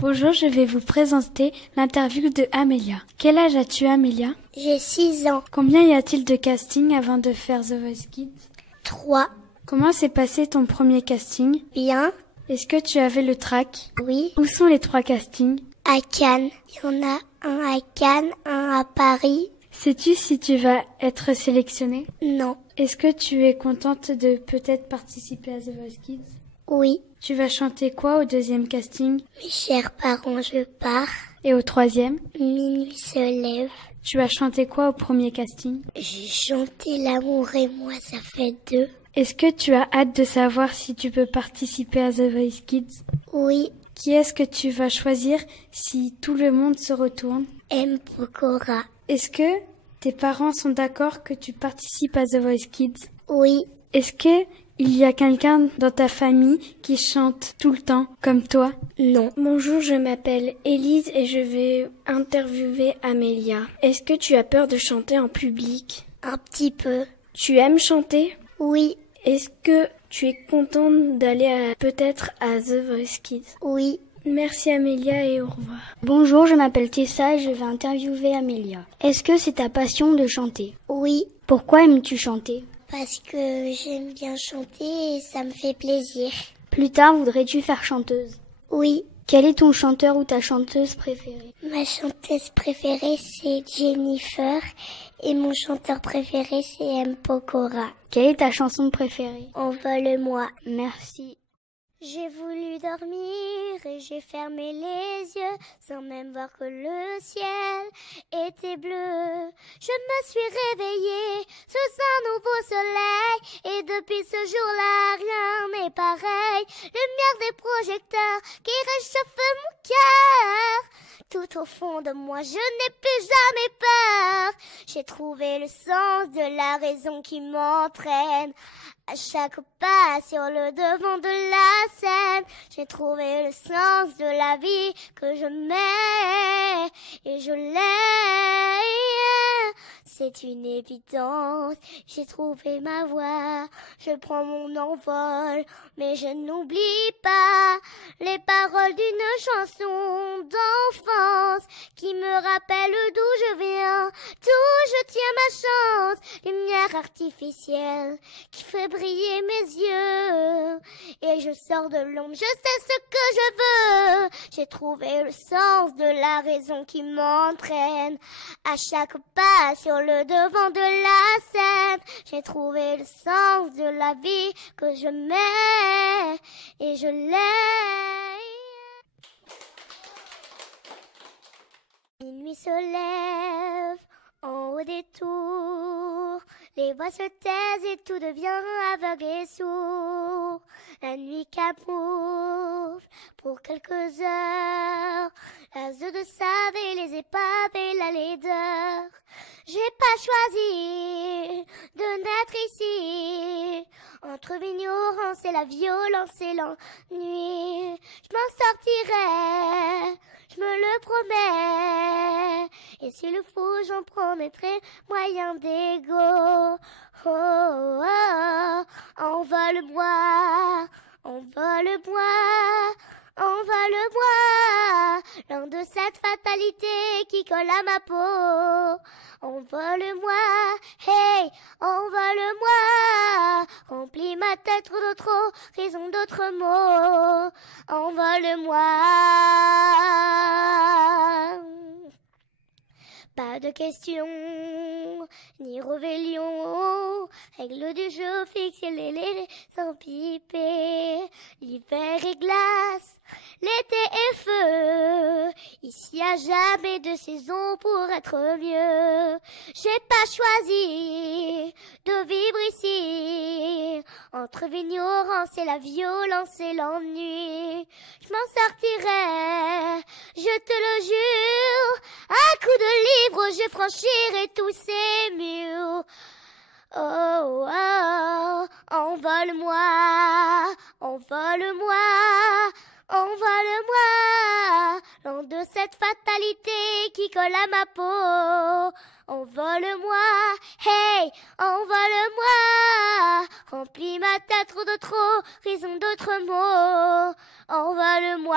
Bonjour, je vais vous présenter l'interview de Amélia. Quel âge as-tu, Amélia? J'ai 6 ans. Combien y a-t-il de casting avant de faire The Voice Kids? 3. Comment s'est passé ton premier casting? Bien. Est-ce que tu avais le track? Oui. Où sont les 3 castings? À Cannes. Il y en a un à Cannes, un à Paris. Sais-tu si tu vas être sélectionnée? Non. Est-ce que tu es contente de peut-être participer à The Voice Kids? Oui. Tu vas chanter quoi au 2e casting? Mes chers parents, je pars. Et au 3e? Minuit se lève. Tu as chanté quoi au 1er casting? J'ai chanté L'amour et moi, ça fait 2. Est-ce que tu as hâte de savoir si tu peux participer à The Voice Kids? Oui. Qui est-ce que tu vas choisir si tout le monde se retourne? M. Pokora. Est-ce que tes parents sont d'accord que tu participes à The Voice Kids? Oui. Est-ce que il y a quelqu'un dans ta famille qui chante tout le temps, comme toi? Non. Bonjour, je m'appelle Élise et je vais interviewer Amélia. Est-ce que tu as peur de chanter en public? Un petit peu. Tu aimes chanter? Oui. Est-ce que tu es contente d'aller peut-être à The Voice Kids? Oui. Merci Amélia et au revoir. Bonjour, je m'appelle Tessa et je vais interviewer Amélia. Est-ce que c'est ta passion de chanter? Oui. Pourquoi aimes-tu chanter? Parce que j'aime bien chanter et ça me fait plaisir. Plus tard, voudrais-tu faire chanteuse? Oui. Quel est ton chanteur ou ta chanteuse préférée? Ma chanteuse préférée, c'est Jennifer et mon chanteur préféré, c'est M. Pokora. Quelle est ta chanson préférée? Envole-moi. Merci. J'ai voulu dormir et j'ai fermé les yeux sans même voir que le ciel était bleu. Je me suis réveillée sous un nouveau soleil et depuis ce jour-là rien n'est pareil. Lumière des projecteurs qui réchauffe mon cœur. Tout au fond de moi, je n'ai plus jamais peur. J'ai trouvé le sens de la raison qui m'entraîne. À chaque pas sur le devant de la scène, j'ai trouvé le sens de la vie que je mets et je l'ai. C'est une évidence, j'ai trouvé ma voie, je prends mon envol, mais je n'oublie pas les paroles d'une chanson d'enfance qui me rappelle d'où je viens, d'où je tiens ma chance, lumière artificielle qui fait briller mes yeux, et je sors de l'ombre, je sais ce que je veux, j'ai trouvé le sens de la raison qui m'entraîne, à chaque pas sur le devant de la scène, j'ai trouvé le sens de la vie que je mets et je l'ai. Minuit se lève en haut des tours, les voix se taisent et tout devient aveugle et sourd. La nuit camoufle pour quelques heures, l'as de sable et les épaves et la laideur. J'ai pas choisi de naître ici, entre l'ignorance et la violence et l'ennui. Je m'en sortirai, je me le promets, et s'il le faut, j'en prendrai moyen d'ego. Oh, oh, oh, envole-moi, envole-moi, envole-moi, loin de cette fatalité qui colle à ma peau. Envole-moi, hey, envole-moi, remplis ma tête trop d'autres raisons, d'autres mots. Envole-moi. Pas de questions, ni rébellion, règle du jeu fixe et les sans piper. L'hiver est glace, l'été est feu, ici y a jamais de saison pour être mieux. J'ai pas choisi de vivre ici, entre l'ignorance et la violence et l'ennui. Je m'en sortirai, je te le jure, à coups de livre je franchirai tous ces murs. Oh, oh, envole-moi, envole-moi, envole-moi, loin de cette fatalité qui colle à ma peau. Envole-moi, hey, envole-moi, remplis ma tête trop de trop, raison d'autres mots. Envole-moi.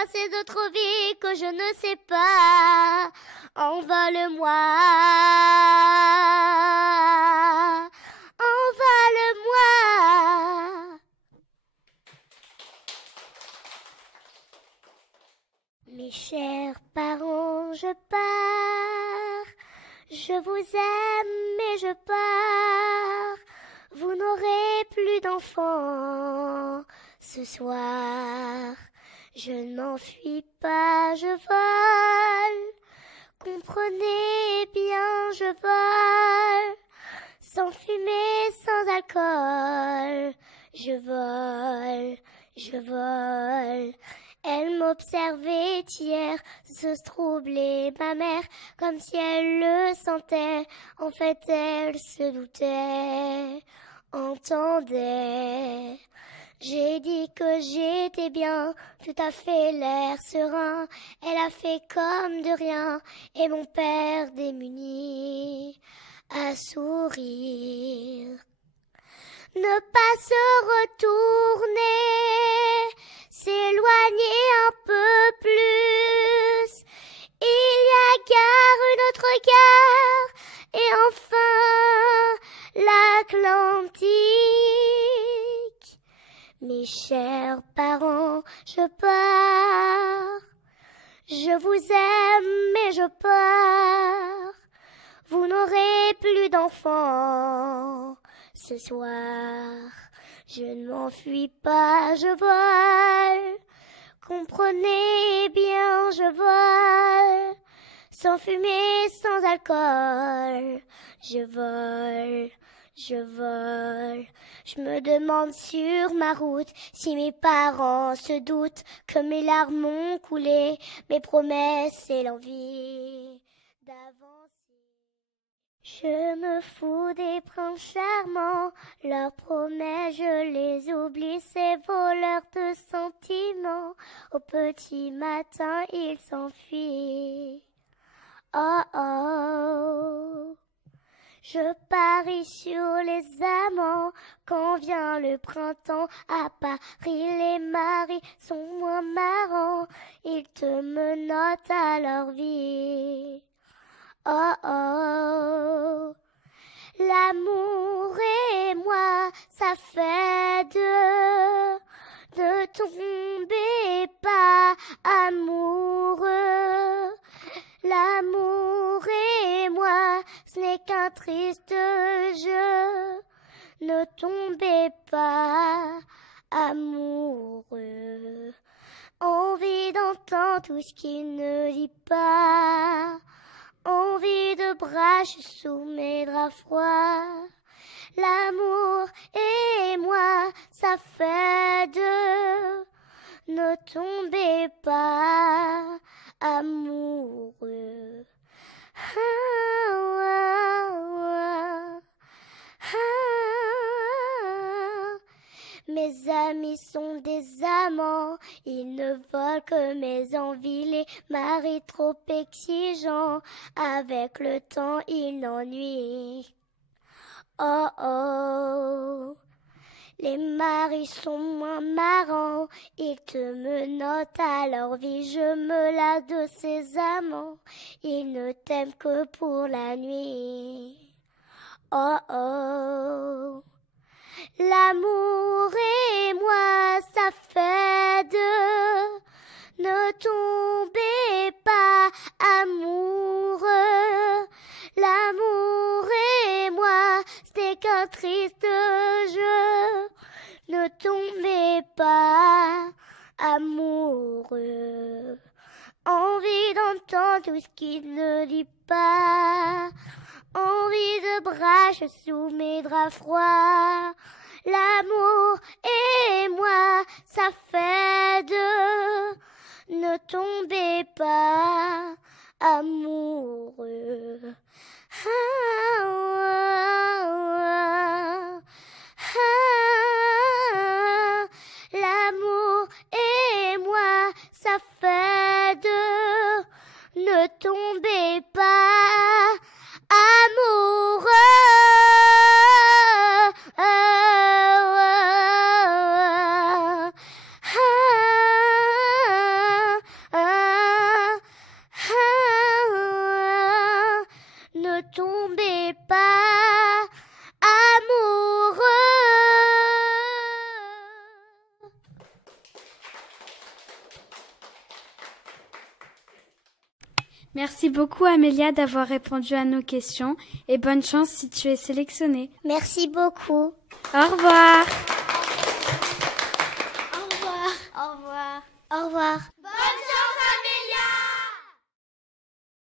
moi ces autres vies que je ne sais pas. Envole-moi, envole-moi. Mes chers parents, je pars. Je vous aime et je pars. Vous n'aurez plus d'enfants ce soir. Je ne m'enfuis pas, je vole. Comprenez bien, je vole. Sans fumée, sans alcool. Je vole, je vole. Elle m'observait hier, se troublait ma mère, comme si elle le sentait. En fait, elle se doutait, entendait. J'ai dit que j'étais bien, tout à fait l'air serein. Elle a fait comme de rien, et mon père démuni à sourire. Ne pas se retourner, s'éloigner un peu plus. Il y a gare, une autre gare, et enfin l'Atlantique. Mes chers parents, je pars. Je vous aime et je pars. Vous n'aurez plus d'enfants ce soir. Je ne m'enfuis pas, je vole. Comprenez bien, je vole. Sans fumée, sans alcool. Je vole, je vole. Je me demande sur ma route si mes parents se doutent que mes larmes ont coulé, mes promesses et l'envie d'avancer. Je me fous des princes charmants, leurs promesses je les oublie, ces voleurs de sentiments. Au petit matin ils s'enfuient. Oh oh. Je parie sur les amants, quand vient le printemps, à Paris les maris sont moins marrants, ils te menottent à leur vie. Oh oh, l'amour et moi, ça fait deux, ne tombez pas amoureux. L'amour et moi, ce n'est qu'un triste jeu, ne tombez pas amoureux. Envie d'entendre tout ce qu'il ne dit pas, envie de bras sous mes draps froids. L'amour et moi, ça fait deux, ne tombez pas amoureux. Ah, ah, ah, ah. Mes amis sont des amants, ils ne volent que mes envies, les maris trop exigeants, avec le temps ils n'ennuient. Oh oh, les maris sont moins marrants, ils te menottent à leur vie, je me lasse de ces amants, ils ne t'aiment que pour la nuit. Oh oh, l'amour et moi, ça fait deux, ne tombez pas amoureux. L'amour et moi, c'est qu'un triste jeu, ne tombez pas amoureux. Envie d'entendre tout ce qu'il ne dit pas, envie de bras sous mes draps froids. L'amour et moi, ça fait deux, ne tombez pas amoureux. Ah, ah, ah, ah. L'amour et moi, ça fait deux, ne tombez pas amoureux. Merci beaucoup Amélia d'avoir répondu à nos questions et bonne chance si tu es sélectionnée. Merci beaucoup. Au revoir. Au revoir. Au revoir. Au revoir. Bonne